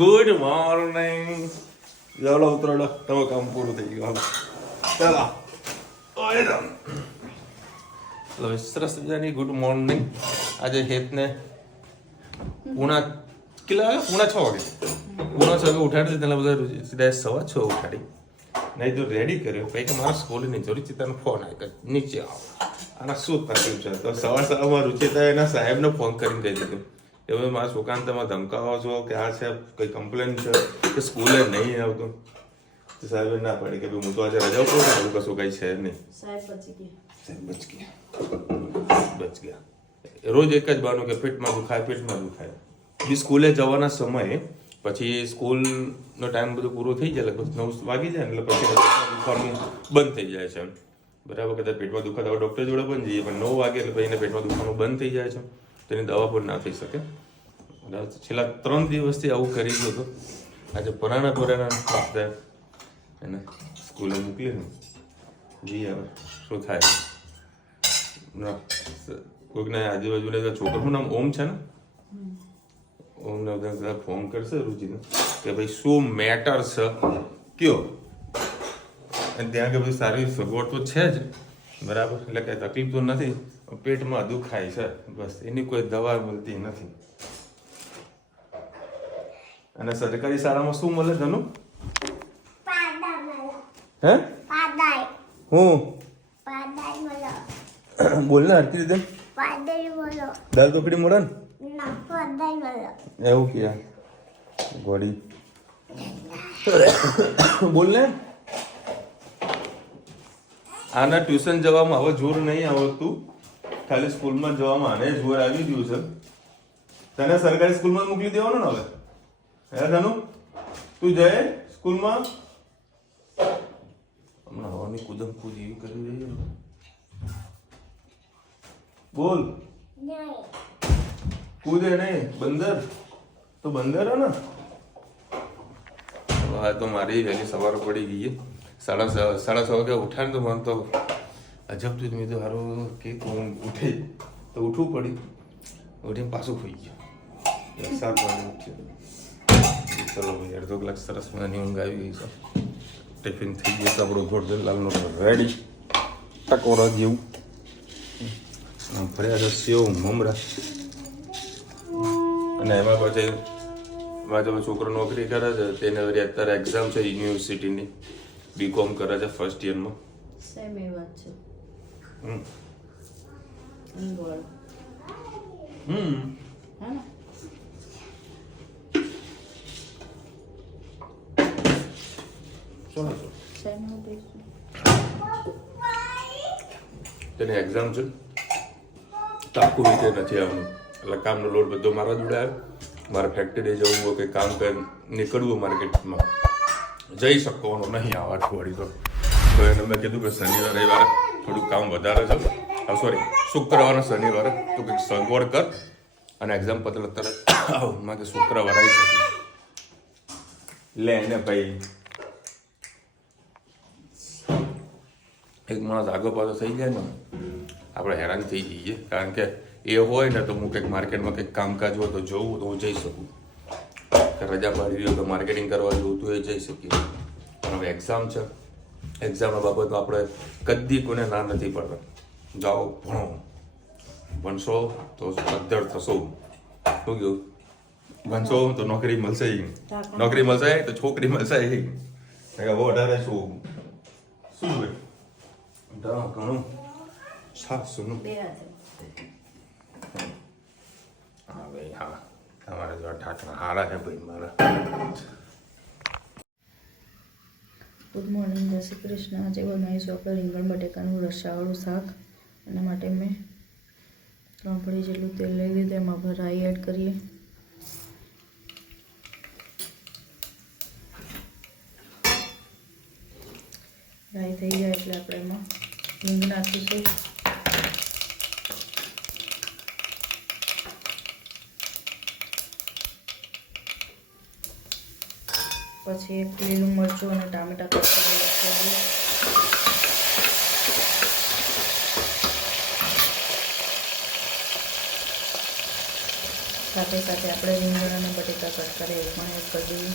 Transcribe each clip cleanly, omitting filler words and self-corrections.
Good morning. ચાલો ઉતરો, તમે કામ પૂરું થઈ ગયું. ચાલો સરસ મજાની ગુડ મોર્નિંગ. આજે હેતને પૂણા 6 વાગે ઉઠાડી તેના બધા સીધા 6:15 ઉઠાડી. નહીં તો રેડી કર્યો પછી કે મારા સ્કૂલની રૂચિતાનો ફોન આવ્યો નીચે આવો. આના શું તકલીફ છે? તો સવારમાં રૂચિતા એના સાહેબને ફોન કરીને કહી દીધું કે ભાઈ મારા છોકરાને તમે ધમકાવો છો કે આ છે કંઈ કમ્પ્લેન છે કે સ્કૂલે નહીં આવતું. તો સાહેબે ના પાડી કે ભાઈ હું તો આજે રજા ઉપર એવું કશું કંઈ છે નહીં. સાહેબ બચ ગયા. રોજ એક જ બાનું કે પેટમાં દુખાય. બી સ્કૂલે જવાના સમયે પછી સ્કૂલનો ટાઈમ બધું પૂરો થઈ જાય લગભગ 9 વાગી જાય એટલે પછી દુખવાનું બંધ થઈ જાય છે. બરાબર, કદાચ પેટમાં દુખાતા હોય ડૉક્ટર જોડે પણ જઈએ પણ 9 વાગે એટલે પછી એને પેટમાં દુખવાનું બંધ થઈ જાય છે. તેની દવા પણ ના થઈ શકે. છેલ્લા 3 દિવસથી આવું કરી ગયું હતું. આજે પરાણા વખતે એને સ્કૂલે મોકલીને જઈએ હવે શું થાય. કોઈકને આજુબાજુના છોકરાનું નામ ઓમ છે ને, ઓમને બધા ફોન કરશે રુચિને કે ભાઈ શું મેટર છે કયો. અને ત્યાં કે બધી સારી સગવડ તો છે જ બરાબર, એટલે કંઈ તકલીફ તો નથી, પેટમાં દુખાય છે બસ, એની કોઈ દવા મળતી નથી. અને સરકારી શાળામાં શું મળે ધનુ? હે હું બોલ ને હરકી રીતે. દાલ કકડી મળે ને એવું કે ગોળી બોલ ને. આના ટ્યુશન જવામાં હવે જોર નહીં આવતું, ખાલી સ્કૂલમાં જવામાં આને જોર આવી ગયું છે. તને સરકારી સ્કૂલમાં મોકલી દેવાનો ને હવે. હે ધનુ તું જાય સ્કૂલમાં? હમણાં હવાની કુદમ કુદ એવી કરી રહી છે. બોલ કૂદે નહીં, બંદર તો બંદર હે ને. હા તો મારી વહેલી સવાર પડી ગઈ. 6:30 વાગે ઉઠાય તો મને તો અજબ તું મેં તો સારું કે હું ઉઠે તો ઉઠવું પડ્યું. ઉઠીને પાછું ખોઈ ગયો. 7 વાગે ઉઠ્યો. ચલો ભાઈ અડધો કલાક સરસ મજાની ઊંઘ આવી ગઈ છે. ટિફિન થઈ ગયું છે આપણું ગોળલાલનો રેડી ટકોરા જેવું. ફર્યા છે સેવ મમરા. અને એમાં પછી મારો છોકરો નોકરી કરે છે, તેને અત્યારે એક્ઝામ છે યુનિવર્સિટીની, બીકોમ કરે છે ફર્સ્ટ યરમાં. સેમ એ વાત છે. તેને એક્ઝામ છે તો આખું રીતે નથી આવવાનું, એટલે કામનો લોડ બધો મારા જોડે આવ્યો. મારે ફેક્ટરી જવું હોય કે કામ કરી નીકળવું માર્કેટમાં જઈ શકવાનું નહીં આ અઠવાડિયું તો એને મેં કીધું કે શનિવાર રવિવારે થોડું કામ વધારે છે, શુક્રવારે શનિવારે તો કંઈક સગવડ કર અને એક્ઝામ પત્ર તરત આવ. માં કે શુક્રવારે આવી શકે લે એને ભાઈ. એક માણસ આગો પાછો થઈ જાય ને આપણે હેરાન થઈ જઈએ, કારણ કે એ હોય ને તો હું કંઈક માર્કેટમાં કંઈક કામકાજ હોય તો જોઉં તો હું જઈ શકું. રજા પાડી રહ્યો તો માર્કેટિંગ કરવા જવું તો એ જઈ શકીએ. પણ હવે એક્ઝામ છે, એક્ઝામના બાબતમાં આપણે કદી કોઈને ના નથી પડતા. જાઓ ભણો, ભણશો તો અદ્ધર થશો. શું કહ્યું? ભણશો તો નોકરી મળશે, નોકરી મળશે તો છોકરી મળશે. વધારે શું ભાઈ ઘણું સાસુનું. હા ભાઈ હા, તમારા જેવા ઠાઠા હારા છે ભાઈ મારા. ગુડ મોર્નિંગ, જય શ્રી કૃષ્ણ. આજે બનાવીશું આપણે રીંગણ બટેકાનું રસાવાળું શાક. એના માટે મેં 3 પડી જેટલું તેલ લઈ લીધું. એમાં આપણે રાઈ એડ કરીએ. રાઈ થઈ જાય એટલે આપણે એમાં હિંગ નાખીશું. પછી એક લીલું મરચું અને ટામેટા કટ કરી સાથે સાથે આપણે રીંગણ અને બટેકા કટ કરે એ પણ એડ કરી દઈએ.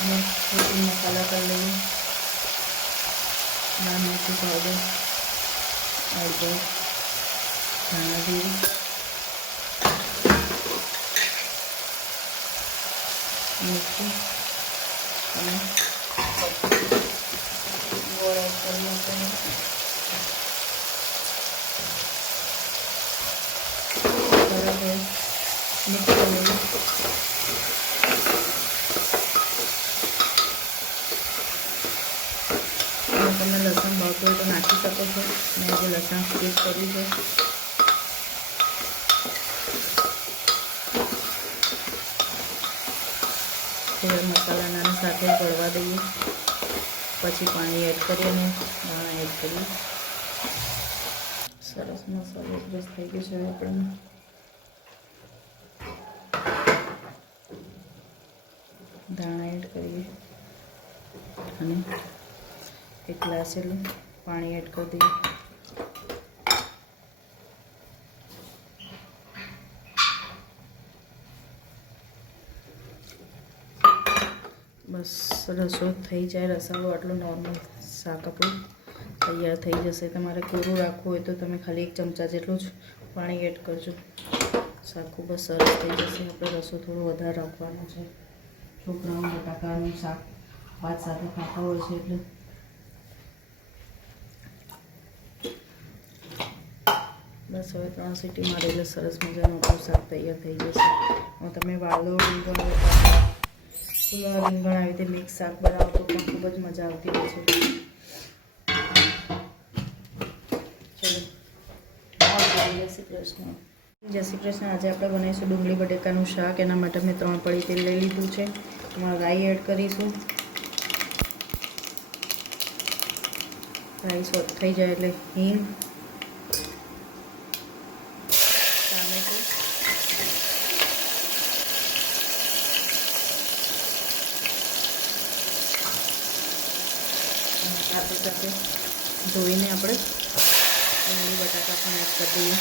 અને થોડી મસાલા કરી લઈએ. લાલ મરચું પાવડર, હળદર, ધાણા જીરું, મીઠું અને ગોળ એડ કરીએ આપણે. બરાબર મિક્સ કરી લઈએ. તમને લસણ ભાવતું હોય તો નાખી શકો છો. મેં જે લસણ સ્કીપ કર્યું છે. થોડા મસાલાના સાથે ગળવા દઈએ, પછી પાણી એડ કરી અને ધાણા એડ કરીએ. સરસ મસાલો રસ થઈ ગયો છે. આપણે ધાણા એડ કરીએ અને એક ગ્લાસ જેટલું પાણી એડ કરી દઈએ. બસ રસો થઈ જાય. રસાવાળું આટલું નોર્મલ શાક આપણું તૈયાર થઈ જશે. તમારે કોરું રાખવું હોય તો તમે ખાલી 1 ચમચા જેટલું જ પાણી એડ કરજો. શાક ખૂબ જ સરસ થઈ જશે. આપણે રસો થોડો વધારે રાખવાનો છે. છોકરાઓ બટાકાનું શાક ભાત સાથે ખાતા હોય છે એટલે. બસ હવે 3 સીટી મારે એટલે સરસ મજાનું આપણું શાક તૈયાર થઈ જશે. હું તમે વાળો રીંગણ ખુલ્લા રીંગણ આવી રીતે મિક્સ શાક બનાવો તો પણ ખૂબ જ મજા આવતી હોય છે. ચલો જય શ્રી કૃષ્ણ. જય શ્રી કૃષ્ણ. આજે આપણે બનાવીશું ડુંગળી બટેકાનું શાક. એના માટે મેં 3 પડી તેલ લઈ લીધું છે. એમાં રાઈ એડ કરીશું. રાઈ સોટ થઈ જાય એટલે હિંગ, ટામેટું, સાથે સાથે ધોઈને આપણે ડુંગળી બટાકા પણ એડ કરી દઈએ.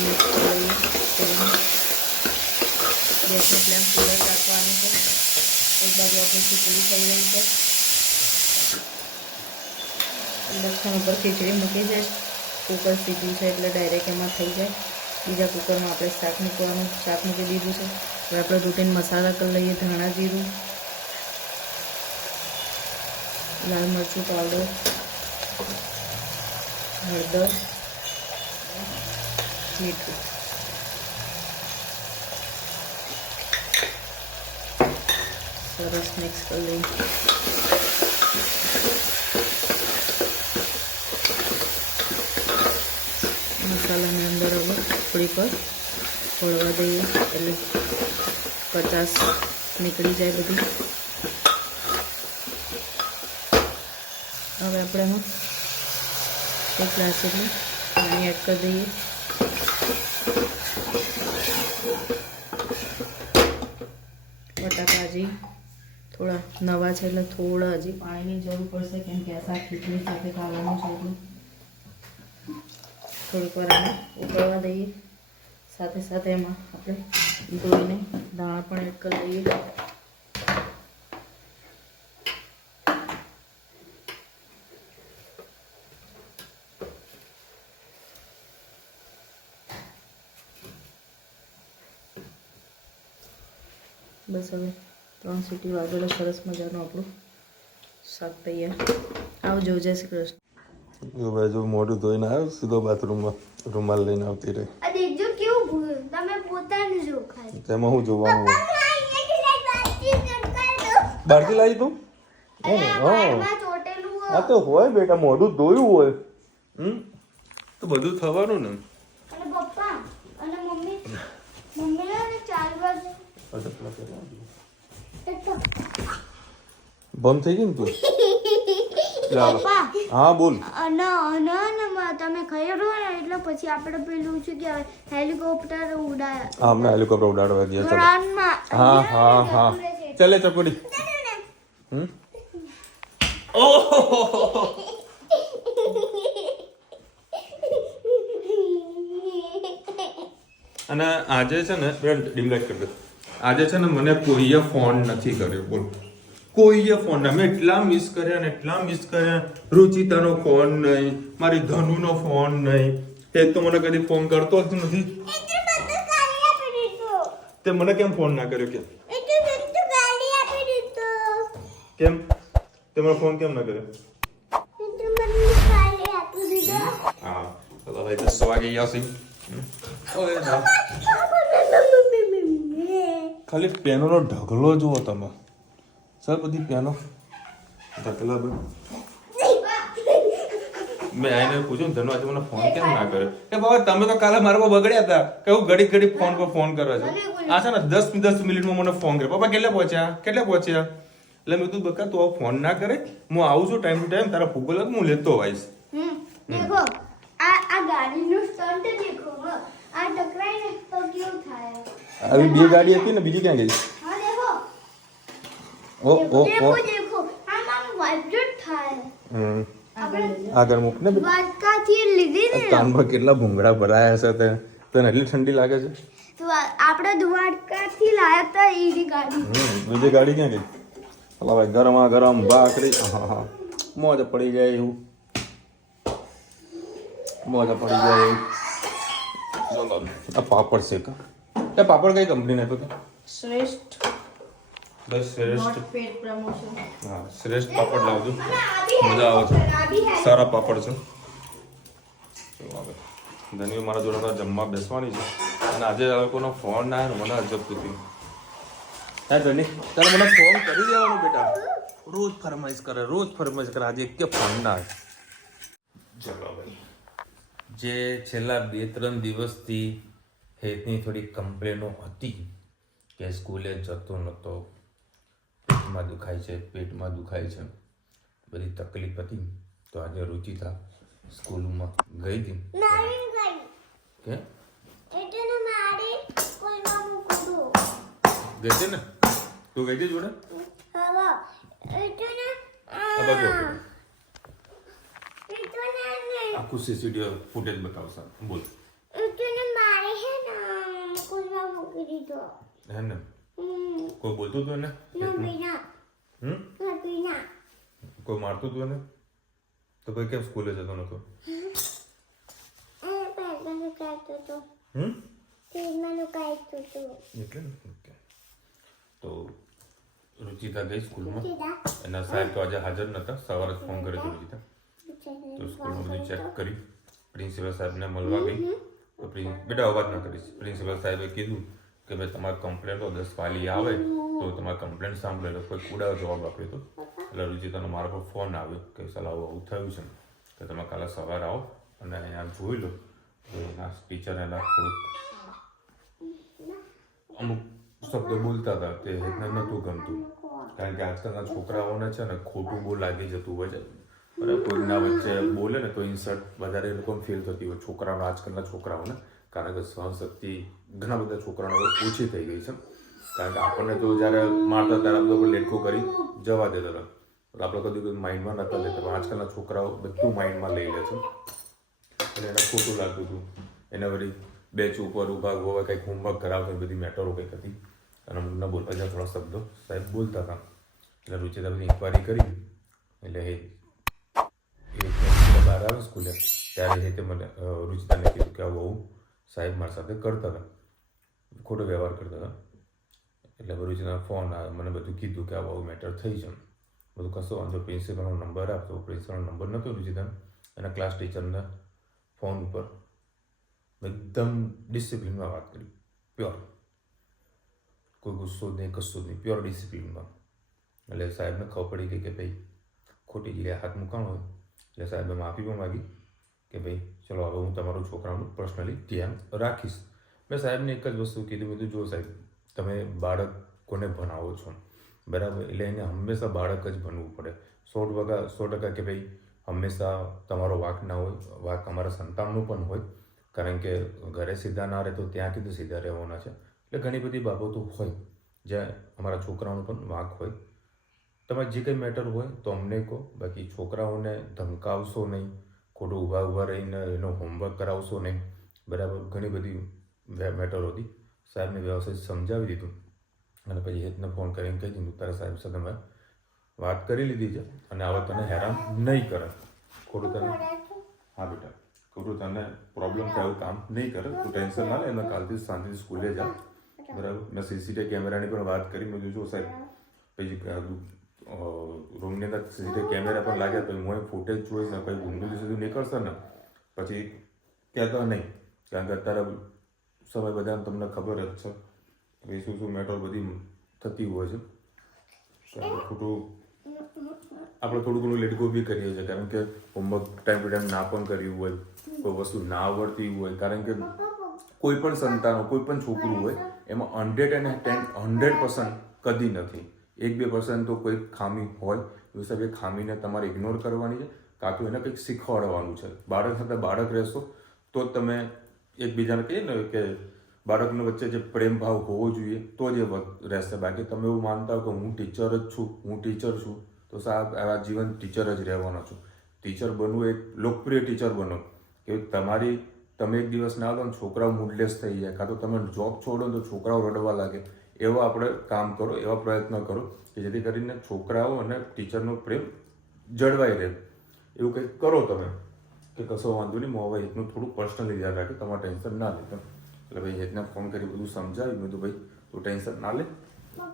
મિક્સ કરીએ. ગેસની ફ્લેમ ફૂલ જ રાખવાની છે. એક બાજુ આપણી ખીચડી થઈ રહી છે. ઇન્ડક્શન ઉપર ખીચડી મૂકી છે. કુકર સીધું છે એટલે ડાયરેક્ટ એમાં થઈ જાય. બીજા કુકરમાં આપણે શાક મૂકવાનું શાક મૂકી દીધું છે. હવે આપણે રૂટીન મસાલા કરી લઈએ. ધાણા જીરું, લાલ મરચું પાવડર, હળદર, મીઠું. સરસ મિક્સ કરી લઈએ. મસાલાની અંદર હવે થોડીક વાર ખોળવા દઈએ એટલે કચાશ નીકળી જાય બધી. હવે આપણે એમાં 1 ગ્લાસ જેટલું પાણી એડ કરી દઈએ. બટાકા હજી થોડા નવા છે એટલે થોડા હજી પાણીની જરૂર પડશે, કેમ કે આ શાક ખીચડી સાથે ખાવાનું છે એટલે થોડીક વાર એને ઉકળવા દઈએ. સાથે સાથે એમાં આપણે ધોઈને દાણા પણ એડ કરી દઈએ. બસ હવે 3 સીટી વાગેલો સરસ મજાનું આપણું શાક તૈયાર. આવજો. જય શ્રી કૃષ્ણ. જો ભાઈ જો મોઢું ધોઈને આવ્યો સીધો બાથરૂમમાં રૂમાલ લઈને આવતી રહી. આ દેખજો કેવું ભૂલ તમે પોતાનું જો ખાલી તેમાં હું જોવાનું હોય. બહારથી લાવી તું હા તો હોય બેટા મોઢું ધોયું હોય તો બધું થવાનું ને બંધ થઈ ગઈ ને તું હા બોલ તમે ખબર ને એટલે પછી આપણે પેલું શું કહેવાય હેલિકોપ્ટર ઉડાયા હા અમને હેલિકોપ્ટર ઉડાડવા ગયા ચાલો રાનમાં હા હા હા ચાલે ચકોડી અને આજે છે ને ડીમ લાઈટ કરી દે આજે છે ને મને કોઈએ ફોન નથી કર્યો બોલ કોઈએ ફોન નહીં મેં એટલા મિસ કર્યા ને એટલા મિસ કર્યા રુચિતાનો ફોન નહીં મારી ધનુનો ફોન નહીં તે તો મને કદી ફોન કરતો જ નથી તે મને કેમ ફોન ના કર્યો કેમ તે મને ફોન કેમ ના કર્યો હા તો હવે 10 વાગે આવશે ઓય ના ખાલી પેનોનો ઢગલો જુઓ તમે સર બધી પેનો ઢગલા મેં આઈને પૂછ્યું ધનુ આજે મને ફોન કેમ ના કર્યો કે બાબા તમે તો કાલે મારા પર બગડ્યા હતા કેવું ઘડી ઘડી ફોન પર ફોન કરવા છો આ છે ને 10 મિનિટમાં મને ફોન કર્યો પપ્પા કેટલે પહોંચ્યા એટલે મેં કીધું બકા તું ફોન ના કરે હું આવું છું ટાઈમ ટુ ટાઈમ તારા ફૂગો લાગ હું લેતો આવીશ દેખો આ ગાડીનું સ્ટન્ટ દેખો આ ટકરાઈને તો કેવું થાય આવી બે ગાડી હતી ને બીજી ક્યાં ગઈ હા દેખો ઓ ઓ ઓ દેખો આ મારું વાઇબ્રેટ થાય આગળ મૂક ને દ્વારકાથી લીધી ને કાનમાં કેટલા ભૂંગળા ભરાયા છે તને એટલી ઠંડી લાગે છે તો આપણે દ્વારકાથી લાયા હતા એની ગાડી બીજી ગાડી ક્યાં ગઈ હલા ભાઈ ગરમા ગરમ ભાખરી હા મોજ પડી જાય એવું ચલો આ પાપડ શેકા એ પાપડ કઈ કંપની આપ્યો તો શ્રેષ્ઠ બસ શ્રેષ્ઠ પેટ પ્રમોશન હા શ્રેષ્ઠ પાપડ લાવજો મજા આવે છે સારા પાપડ છે ધન્યુ મારા જોડે જમવા બેસવાની છે અને આજે આ લોકોનો ફોન ના આવ્યો મને અજબ થયું હા ધની તારે મને ફોન કરી દેવાનો બેટા રોજ ફરમાઈશ કરે આજે કે ફોન ના આવે ચલો ભાઈ જે છેલ્લા 2-3 દિવસથી હેતની થોડી કમ્પ્લેનો હતી કે સ્કૂલે જતો નહોતો પેટમાં દુખાય છે બધી તકલીફ હતી તો આજે રુચિતા સ્કૂલમાં ગઈ હતી કે ગઈ હતી ને તું ગઈ હતી જોડે આખું સીસીટીવી ફૂટેજ બતાવશે બોલ હે ને કોઈ બોલતું હતું એને કોઈ મારતું હતું એને તો કોઈ કેમ સ્કૂલે જતો નતો એટલે ને ઓકે તો રુચિતા ગઈ સ્કૂલમાં એના સાહેબ તો આજે હાજર નતા સવારે ફોન કર્યો હતો રુચિતા તો સ્કૂલમાં બધું ચેક કરી પ્રિન્સિપલ સાહેબને મળવા ગઈ તો બેટા અવાજ ના કરીશ પ્રિન્સિપલ સાહેબે કીધું કે ભાઈ તમારી કમ્પ્લેન્ટો 10 વાલી આવે તો તમારી કમ્પ્લેન્ટ સાંભળે તો કોઈ કુડા જવાબ આપ્યો હતો એટલે રુચિતાનો મારા પર ફોન આવ્યો કે સલાહ આવું થયું છે કે તમે કાલે સવારે આવો અને અહીંયા જોઈ લો તો એના ટીચર એના થોડુંક અમુક શબ્દો બોલતા હતા તે હેતને નહોતું ગમતું કારણ કે આજકાલના છોકરાઓને છે ને ખોટું બહુ લાગી જતું હોય છે બરાબર કોઈના વચ્ચે બોલે ને તો ઇન્સલ્ટ વધારે એ લોકોને ફીલ થતી હોય છોકરાઓને આજકાલના છોકરાઓને કારણ કે સહનશક્તિ ઘણા બધા છોકરાઓ ઓછી થઈ ગઈ છે કારણ કે આપણને તો જ્યારે મારતા ત્યારે બધો લેટકો કરી જવા દેતા હતા આપણે કદી માઇન્ડમાં નહોતા લેતા પણ આજકાલના છોકરાઓ બધું માઇન્ડમાં લઈ લે છે એટલે એને ખોટું લાગતું હતું એને વળી બેચ ઉપર ઊભા હોવા કંઈક હોમવર્ક કરાવતા બધી મેટરો કંઈક હતી અને અમુક ન બોલતા જ્યાં થોડા શબ્દો સાહેબ બોલતા હતા એટલે રુચિતા બધી ઇન્ક્વાયરી કરી એટલે બહાર આવે સ્કૂલે ત્યારે તે મને રુચિતાને કીધું કે આવું સાહેબ મારી સાથે કરતા હતા ખોટો વ્યવહાર કરતા હતા એટલે રુચિતાનો ફોન આવે મને બધું કીધું કે આવું મેટર થઈ છે બધું કશો વાંધો પ્રિન્સિપલનો નંબર આપતો પ્રિન્સિપલનો નંબર નહોતો રુચિતાનો એના ક્લાસ ટીચરના ફોન ઉપર એકદમ ડિસિપ્લિનમાં વાત કરી પ્યોર કોઈ ગુસ્સો જ નહીં કશું જ નહીં પ્યોર ડિસિપ્લિનમાં એટલે સાહેબને ખબર પડી ગઈ કે ભાઈ ખોટી જગ્યાએ હાથ મૂકાણો હોય, એટલે સાહેબે માફી પણ માગી કે ભાઈ ચલો હવે હું તમારું છોકરાનું પર્સનલી ધ્યાન રાખીશ. મેં સાહેબને એક જ વસ્તુ કીધું, બધું જો સાહેબ તમે બાળકોને ભણાવો છો બરાબર, એટલે એને હંમેશા બાળક જ ભણવું પડે. 100% કે ભાઈ હંમેશા તમારો વાંક ના હોય, વાંક અમારા સંતાનનું પણ હોય, કારણ કે ઘરે સીધા ના રહે તો ત્યાં કીધું સીધા રહેવાના છે. એટલે ઘણી બધી બાબતો હોય જ્યાં અમારા છોકરાઓનો પણ વાંક હોય. તમારે જે કંઈ મેટર હોય તો અમને કહો, બાકી છોકરાઓને ધમકાવશો નહીં, ખોટું ઊભા રહીને એનો હોમવર્ક કરાવશો નહીં બરાબર. ઘણી બધી મેટરો હતી, સાહેબને વ્યવસ્થિત સમજાવી દીધું અને પછી હેતને ફોન કરીને કહી દીધું તારા સાહેબ સાથે મેં વાત કરી લીધી છે અને હવે તને હેરાન નહીં કરે, ખોટું તને હા બેટા ખોટું તને પ્રોબ્લેમ થાય એવું કામ નહીં કરે, તું ટેન્શન ના લે, અને કાલથી શાંતિથી સ્કૂલે જા બરાબર. મેં સીસીટીવી કેમેરાની પણ વાત કરી, મેં કીધું જો સાહેબ પછી રૂમની અંદર સીસીટીવી કેમેરા પણ લાગ્યા તો હું ફૂટેજ જોઈશ ને કંઈ ઊંધું સુધી નીકળશે ને પછી કહેતા નહીં, કારણ કે અત્યારે સમય બધાને તમને ખબર જ છે કે શું શું મેટર બધી થતી હોય છે. ખોટું આપણે થોડું ઘણું લેટ ગો બી કરીએ છીએ, કારણ કે હોમવર્ક ટાઈમ ટુ ટાઈમ ના પણ કર્યું હોય, કોઈ વસ્તુ ના આવડતી હોય, કારણ કે કોઈ પણ સંતાનો કોઈ પણ છોકરું હોય એમાં 110% કદી નથી, 1-2% તો કોઈ ખામી હોય. એ હિસાબે એ ખામીને તમારે ઇગ્નોર કરવાની છે, કાં તો એને કંઈક શીખવાડવાનું છે. બાળક સાથે બાળક રહેશો તો જ તમે એકબીજાને કહીએ ને કે બાળકની વચ્ચે જે પ્રેમ ભાવ હોવો જોઈએ તો જ એ રહેશે. બાકી તમે એવું માનતા હો કે હું ટીચર જ છું, હું ટીચર છું, તો સાહેબ આ જીવન ટીચર જ રહેવાનો છું. ટીચર બનવું એક લોકપ્રિય ટીચર બનો કે તમે એક દિવસ ના લો ને છોકરાઓ મૂડલેસ થઈ જાય, કાં તો તમે જોબ છોડો ને તો છોકરાઓ રડવા લાગે. એવા આપણે કામ કરો, એવા પ્રયત્ન કરો કે જેથી કરીને છોકરાઓ અને ટીચરનો પ્રેમ જળવાઈ રહે. એવું કંઈક કરો તમે કે કશો વાંધો નહીં, હું હવે હેતનું થોડું પર્સનલી ધ્યાન રાખે, તમારે ટેન્શન ના લેતો. એટલે ભાઈ હેતને ફોન કરી બધું સમજાવી, મેં કીધું ભાઈ તું ટેન્શન ના લે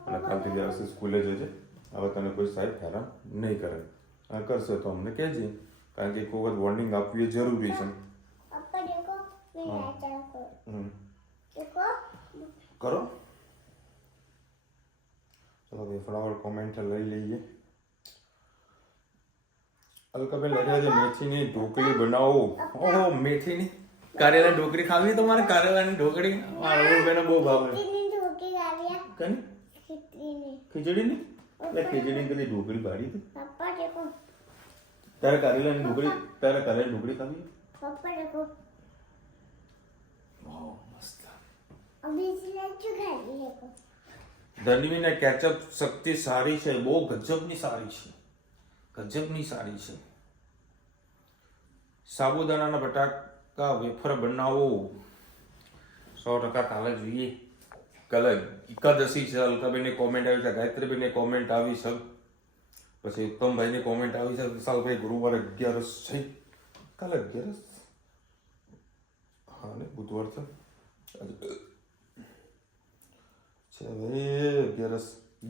અને કાલથી વ્યવસ્થિત સ્કૂલે જજે, હવે તને કોઈ સાહેબ હેરાન નહીં કરે. કરશે તો અમને કહેજે, કારણ કે એક વખત વોર્નિંગ આપવી એ જરૂરી છે. કરો ચલો ભાઈ ફટાફટ કોમેન્ટ લઈ લઈએ. અલકાબેન લખ્યા છે મેથીની ઢોકળી બનાવો. ઓહો મેથીની કારેલાની ઢોકળી ખાવી તમારે? કારેલાની ઢોકળી મારા બેને બહુ ભાવે. કની ખીચડીની? એટલે ખીચડીની કદી ઢોકળી પાડી હતી તારે? કારેલાની ઢોકળી ખાવી? ધનવીને કેચઅપ શક્તિ સારી છે, બહુ ગજબની સારી છે. સાબુદાણાના બટાકા વેફર બનાવો 100% કાલે જોઈએ. કાલે એકાદશી છે, અલકાબેનની કોમેન્ટ આવી છે, ગાયત્રીબેનની કોમેન્ટ આવી છે, પછી ઉત્તમભાઈની કોમેન્ટ આવી છે, વિશાલભાઈ ગુરુવારે 11 છે, કાલે 11 હા ને બુધવાર છે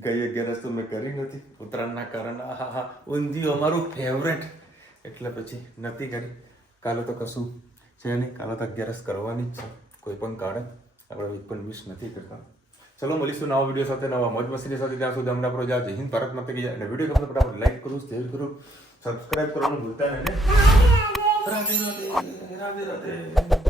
ગઈ 11 તો મેં કરી નથી ઉત્તરાયણના કારણે. હા ઊંધિયું અમારું ફેવરેટ, એટલે પછી નથી કરી. કાલે તો કશું છે નહીં, કાલે તો 11 કરવાની જ છે, કોઈ પણ કાળે આપણે એક પણ મિસ નથી કરતા. ચલો મળીશું નવા વિડીયો સાથે, નવા મોજ મસ્તીની સાથે. ત્યાં સુધી અમને આપણો જય હિન્દ ભારત માતા કી જય. અને વિડીયો ગમે ફટાફટ લાઈક કરું, શેર કરું, સબસ્ક્રાઇબ કરવાનું ભૂલતા નહીં. રાધે રાધે.